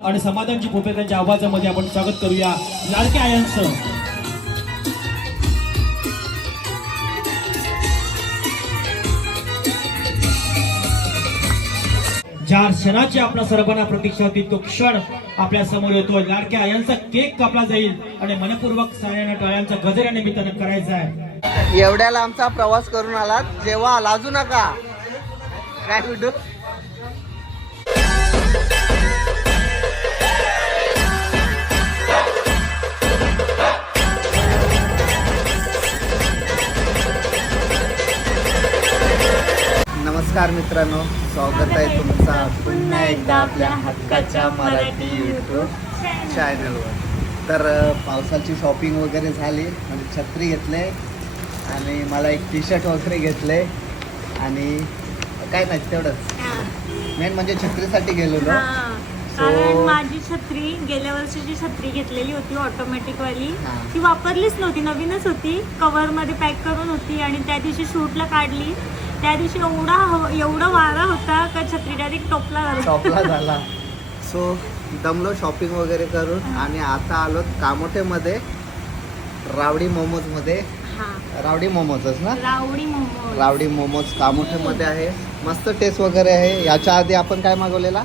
आणि समाधानची भोपे त्यांच्या आवाजामध्ये आपण स्वागत करूया लाडक्या आयांचं. ज्या क्षणाची आपल्या सर्वांना प्रतीक्षा होती तो क्षण आपल्यासमोर येतो. लाडक्या आयांचा केक कापला जाईल आणि मनपूर्वक साऱ्यांना टाळ्यांचा गजऱ्या निमित्तानं करायचा आहे. एवढ्याला आमचा प्रवास करून आलात जेव्हा लाजू नका. काय नमस्कार मित्रांनो स्वागत आहे तुमचा पुन्हा एकदा आपल्या हक्काच्या मराठी युट्यूब चॅनलवर तर पावसाची शॉपिंग वगैरे झाली म्हणजे छत्री घेतले आणि मला एक टी शर्ट वगैरे घेतले आणि काय नाही तेवढंच. मेन म्हणजे छत्रीसाठी गेलेलो. So- कारण माझी छत्री गेल्या वर्षीची छत्री घेतलेली होती ऑटोमॅटिक वाली. ती वापरलीच नव्हती नवीनच होती. कव्हरमध्ये पॅक करून होती आणि त्या दिवशी शूटला काढली. त्या दिवशी एवढा हवा- एवढा वारा होता का छत्री डायरेक्ट टोपला झाला. शॉपला झाला. सो दमलो शॉपिंग वगैरे करून आणि आता आलो कामोठेमध्ये रावडी मोमोजमध्ये हा. रावडी मोमोजच ना? रावडी मोमो रावडी मोमोज कामोठेमध्ये आहे. मस्त टेस्ट वगैरे आहे. याच्या आधी आपण काय मागवलेला?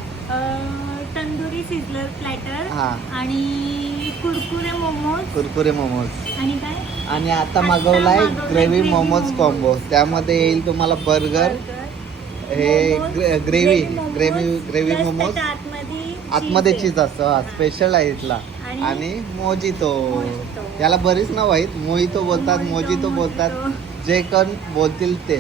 तंदुरी सिझलर प्लॅटर हा. आणि कुरकुरे मोमोज. कुरकुरे मोमोज. आणि काय? आणि आता मागवलाय मागवलाय ग्रेव्ही मोमोज. कॉम्बो त्यामध्ये येईल तुम्हाला बर्गर हे ग्रेव्ही ग्रेव्ही ग्रेव्ही मोमोज आतमध्ये आहे. चीज असतं स्पेशल आहे इथला आणि मोजितो. याला बरीच नाव आहेत मोहितो बोलतात मोजितो, बोलतात. जे कोण बोलतील ते.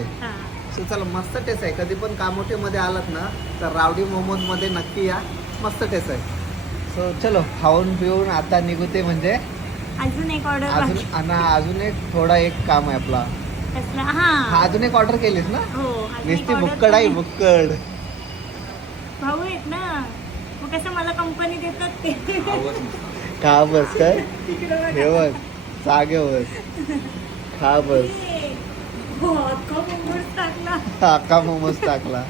सो चला मस्त टेस्ट आहे कधी पण कामोठेमध्ये आलात ना तर रावडी मोमोजमध्ये नक्की या मस्त टेस्ट आहे सो चलो खाऊन पिऊन आता निघते म्हणजे अजून एक ऑर्डर अजून आणि अजून एक थोडा एक काम आहे आपला. कसला हा. हा अजून एक ऑर्डर केलीस ना? हो अजून एक नुसती order बुक्कड आहे बुक्कड भाऊ आहेत ना. मग कसं मला कंपनी देतात ते. खा बस काय? तिकडं बघा. हे बघ जागे बस. खा बस. ए, हो, अख्खा मोमोज टाकला. अख्खा मोमोज टाकला.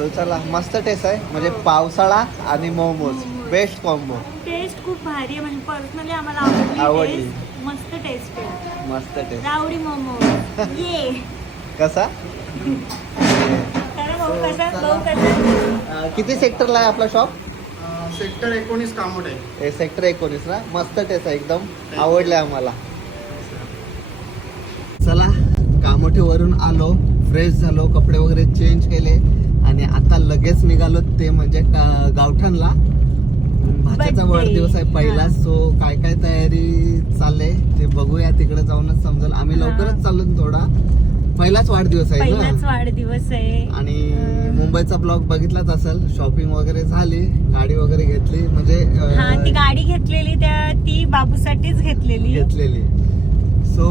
सो चला मस्त टेस्ट आहे. म्हणजे पावसाळा आणि मोमोज. बेस्ट कॉम्बो टेस्ट खूप भारी आहे. म्हणजे पर्सनली आम्हाला आवडली आवडली. taste. मस्त टेस्ट आहे. मस्त टेस्ट रावडी मोमोज ये कसा? कारण भाऊ कसा? भाऊ कसा? अं, किती सेक्टरला आहे आपला शॉप सेक्टर एकोणीस कामोड आहे. सेक्टर एकोणीस ना? मस्त टेस्ट आहे एकदम. आवडले आम्हाला. चला कामोठीवरून आलो. फ्रेश झालो. कपडे वगैरे चेंज केले. आणि आता लगेच निघालो ते म्हणजे गावठणला. भाच्याचा. वाढदिवस आहे पहिला. सो काय काय तयारी चालले ते बघूया तिकडे जाऊनच समजेल. आम्ही. लवकरच चाललो ना थोडा. पहिलाच वाढदिवस आहे पहिलाच वाढदिवस आहे. आणि मुंबईचा ब्लॉग बघितलाच असेल. शॉपिंग वगैरे झाली गाडी वगैरे घेतली म्हणजे हा ती गाडी घेतलेली त्या ती बाबूसाठीच घेतलेली. घेतलेली. सो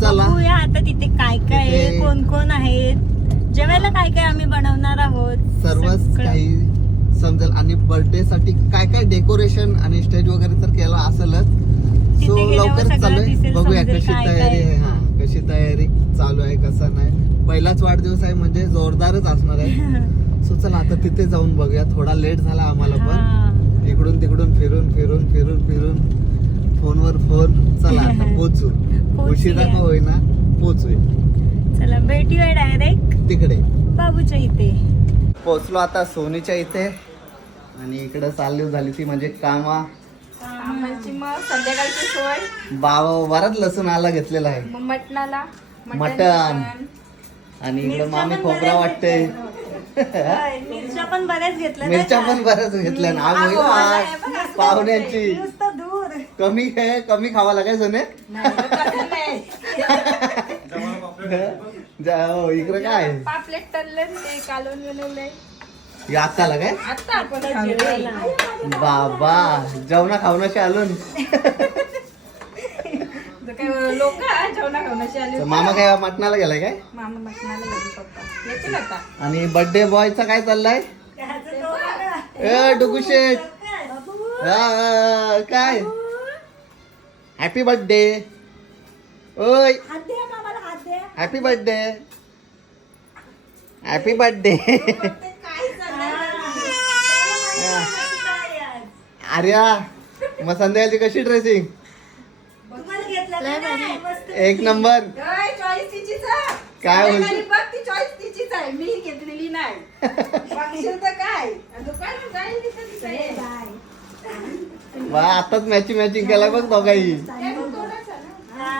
चला. आता तिथे काय काय कोण कोण आहेत. जेवायला काय काय आम्ही बनवणार आहोत? सर्वच सगळं. काही समजेल. आणि बर्थडे साठी काय काय डेकोरेशन आणि स्टेज वगैरे तर केलं असेलच. सो गेल्यावर लवकर सगळं चालू आहे. दिसेल, बघूया समजेल कशी काय तयारी. आहे. हा कशी तयारी चालू आहे कसं नाही. पहिलाच वाढदिवस आहे म्हणजे जोरदारच असणार आहे. सो चला आता तिथे जाऊन बघूया. थोडा लेट झाला आम्हाला पण. हा. इकडून तिकडून फिरून फिरून फिरून फिरून. फोनवर फोन. चला आता पोचू पोचूया. उशिरा का होईना? पोचू चला भेटूया डायरेक्ट तिकडे. बाबूच्या इथे. पोचलो आता सोनीच्या इथे. आणि इकडे चालली झाली ती म्हणजे कामा. आम्हाची मग संध्याकाळची सोय. बाबा बराच लसूण आला घेतलेला आहे. मग मटणाला. मटण. आणि इकडे मामी खोबरा वाटते मिरच्या पण बऱ्याच घेतल्या मिरच्या पण बऱ्याच घेतल्या ना. होईल पाहुण्याची. कमी काय कमी खावा लागाय सोने जा- हो, इकडे काय? पापलेट तळले ते कालवून बनवले. हे आत्ताला काय? आता आपण खाल्ले. बाबा जेवणा खावण्याशी आलो न. तर काय लोक जेवणा खावण्याची आली. तर मामा काय मटणाला गेलाय काय? मामा मटणाला गेले पप्पा. येतील आता. आणि बर्थडे बॉयचा काय चाललाय? ए डुगुशेट काय? हॅपी बर्थडे ओय हात द्या मामाला हात द्या happy birthday happy birthday? Arya मग संध्याकाळची कशी ड्रेसिंग. एक नंबर. काय बोलते? मी घेतलेली नाही. बघशील तर काय? दुकान जाईल तिथं तिथं. ये. वा आताच मॅचिंग मॅचिंग केलाय बघ दोघाही काय मग थोडंसं ना. हा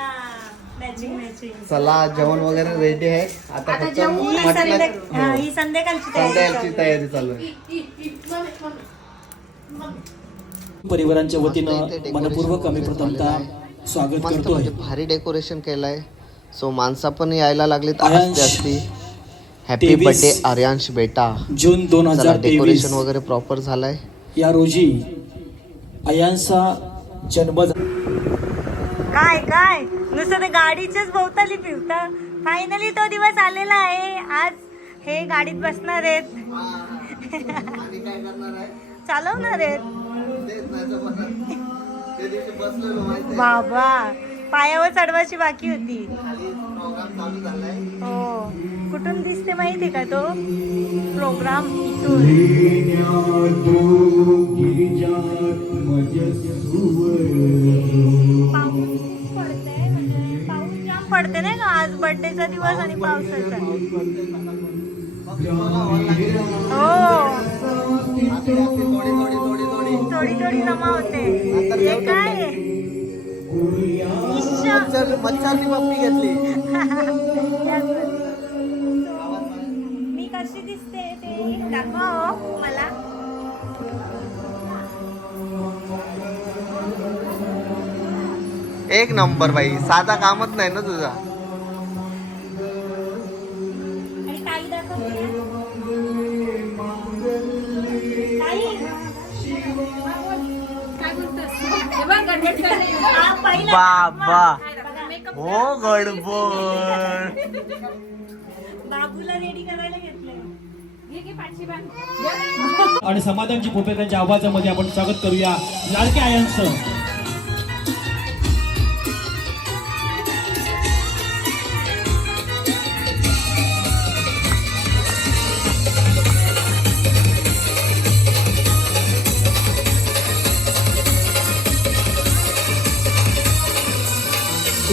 मॅचिंग मॅचिंग चला जेवण वगैरे रेडी आहे. आता आता फक्त जेवून ही संध्या- हा, हो. ही संध्याकाळची तयारी संध्याकाळची चालू. तयारी चालू आहे. परिवारांच्या इथे वतीनं decoration मनपूर्वक आम्ही वगैरे प्रथमतः झालेलं स्वागत मस्त म्हणजे भारी डेकोरेशन केलंय. सो माणसं पण यायला लागलीत आयांश, हॅपी तेवीस बर्थडे आर्यांश बेटा. जून दोन चला हजार तेवीस. डेकोरेशन वगैरे प्रॉपर झालंय. या रोजी अयांचा जन्म झा- काय काय? नुसतं ते गाडीच्याच भोवताली फिरता. फायनली तो दिवस आलेला आहे. आज हे गाडीत बसणार आहेत. चालवणार आहेत. बाबा पायावर चढवायची बाकी होती. हो. कुठून दिसते माहिती का तो? प्रोग्राम इथून. पाऊस पडते नाही का आज बर्थडेचा दिवस आणि पावसाचा हो थोडी थोडी जमा होते हे काय मी कशी दिसते ते दाखवा हो मला एक नंबर बाई साधा कामच नाही ना तुझा? हे. हा बाबा हो गडबड. बाबूला रेडी करायला घेतलंय. घे घे पाठशी बांध. आणि समाधानची भोपे त्यांच्या आवाजामध्ये आपण स्वागत करूया. लाडक्या आयांचं.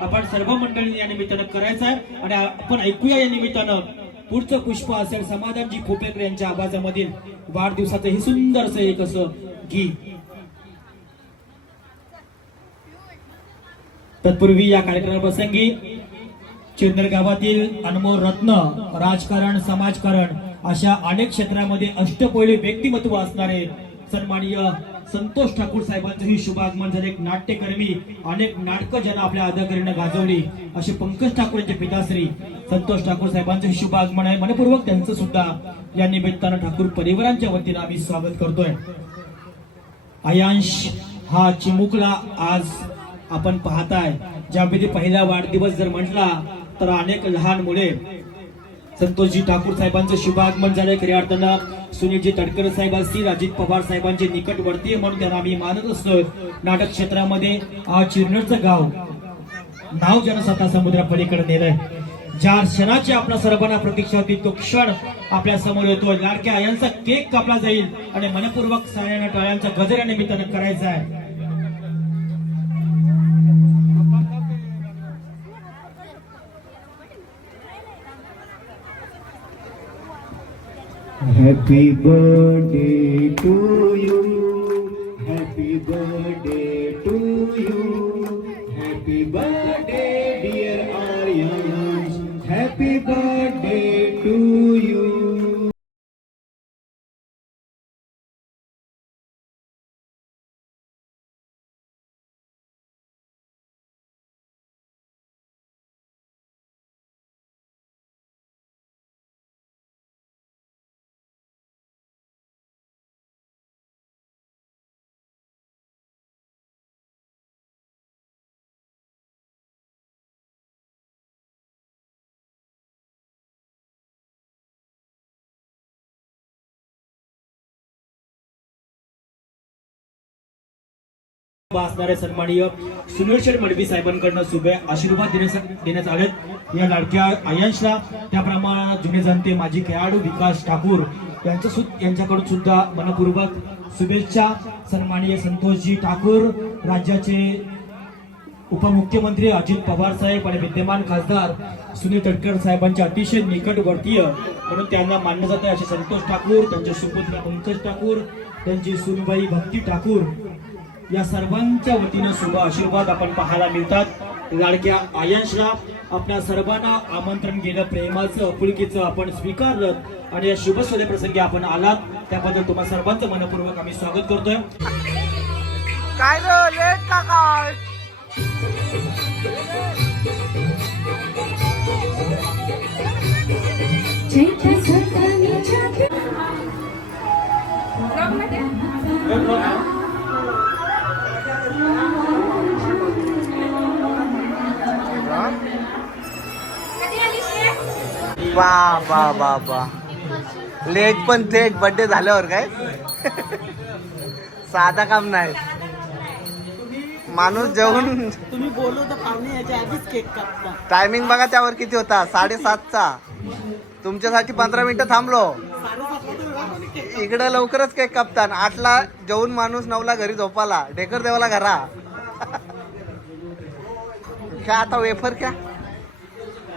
आपण सर्व मंडळींनी या निमित्तानं करायचं आहे. आणि आपण ऐकूया या निमित्तानं. पुढचं पुष्प असेल समाधानजी खोपेकर यांच्या आवाजामधील वाढदिवसाचं हे सुंदरसं एक असं गीत. तत्पूर्वी या कार्यक्रमाप्रसंगी चेंदर गावातील अनमोल रत्न राजकारण समाजकारण अशा अनेक क्षेत्रामध्ये अष्टपैलू व्यक्तिमत्व असणारे सन्माननीय संतोष ठाकूर साहेबांचं ही शुभागमन झाले. एक नाट्यकर्मी अनेक नाटकं ज्यांना आपल्या अदाकारीनं गाजवली. असे पंकज ठाकूर यांचे पिताश्री संतोष ठाकूर साहेबांचं हे शुभागमन आहे. मनपूर्वक त्यांचं सुद्धा या निमित्तानं ठाकूर परिवारांच्या वतीनं आम्ही स्वागत करतोय. अयांश हा चिमुकला आज आपण पाहताय. ज्यामध्ये पहिला वाढदिवस जर म्हटला तर अनेक लहान मुले संतोषजी ठाकूर साहेबांचं शुभागमन झालं. खऱ्या अर्थानं सुनीलजी तडकर साहेब असतील अजित पवार साहेबांचे निकटवर्तीय म्हणून त्यांना आम्ही मानत असतो नाटक क्षेत्रामध्ये हा चिरनरचं गाव नाव जनसत्ता समुद्रापलीकडे नेलंय. ज्या क्षणाची आपल्या सर्वांना प्रतीक्षा होती तो क्षण आपल्यासमोर येतो लाडक्या आयांचा केक कापला जाईल आणि मनपूर्वक साऱ्यांना टाळ्यांचा गजऱ्या निमित्तानं करायचा आहे. Happy birthday to you. Happy birthday to you. Happy birthday, dear Aryans. Happy birthday असणारे सन्माननीय सुनील शेठ मडवी साहेबांकडनं शुभे आशीर्वाद देण्यात आले या लाडक्या आयांशला त्याप्रमाणे जुने जनते माजी खेळाडू विकास ठाकूर यांचं यांच्याकडून सुद्धा मनपूर्वक शुभेच्छा. सन्माननीय संतोषजी ठाकूर राज्याचे उपमुख्यमंत्री अजित पवार साहेब आणि विद्यमान खासदार सुनील तटकर साहेबांचे अतिशय निकटवर्तीय म्हणून त्यांना मानलं जाते. असे संतोष ठाकूर त्यांचे सुपुत्र पंकज ठाकूर त्यांची सुनबाई भक्ती ठाकूर या सर्वांच्या वतीनं शुभ आशीर्वाद आपण पाहायला मिळतात. लाडक्या आयांशला आपल्या सर्वांना आमंत्रण गेलं प्रेमाचं आपुलकीचं आपण स्वीकारलं आणि या शुभ प्रसंगी आपण आलात. त्याबद्दल तुम्हा सर्वांचं मनपूर्वक आम्ही स्वागत करतोय. काय लेट का काय? बा बा बा बा लेट पण थेट बर्थडे झाल्यावर काय? साधा काम नाही. माणूस जेवून तुम्ही बोलू टायमिंग बघा त्यावर किती होता. साडेसातचा. तुमच्यासाठी पंधरा मिनिटं थांबलो. इकडे लवकरच केक कापतान. आठला जेवून माणूस नऊला घरी झोपाला. ढेकर देवाला घरा. क्या आता वेफर क्या?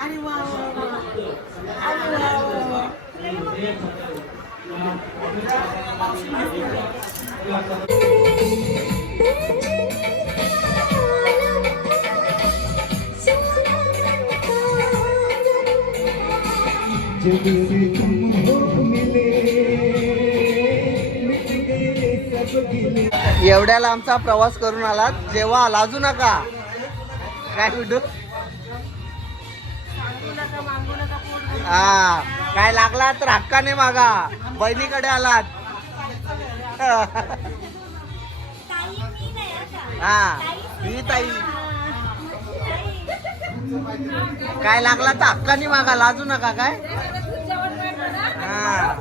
अरे वा एवढ्या लांबचा प्रवास करून आलात जेव्हा लाजू नका. काय विडू हा. काय लागला तर हक्काने मागा. बहिणीकडे आलात. हा. ही ताई. काय लागला तर हक्कानी मागा लाजू नका काय? हा.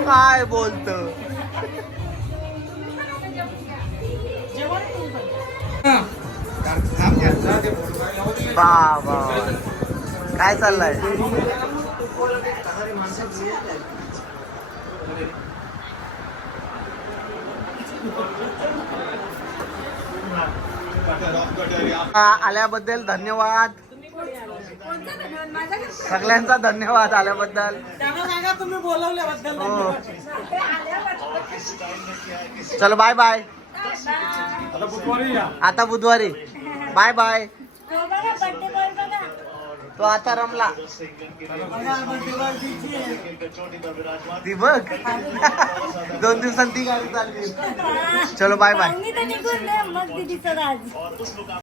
काय बोलतो? बाबा. काय चाललंय? आल्याबद्दल धन्यवाद. सगळ्यांचा धन्यवाद आल्याबद्दल. हो. चलो बाय बाय आता बुधवारी बाय बाय. तो आता रमला. ती बघ. दोन दिवसांनी ती गाडी चालली. चलो बाय बाय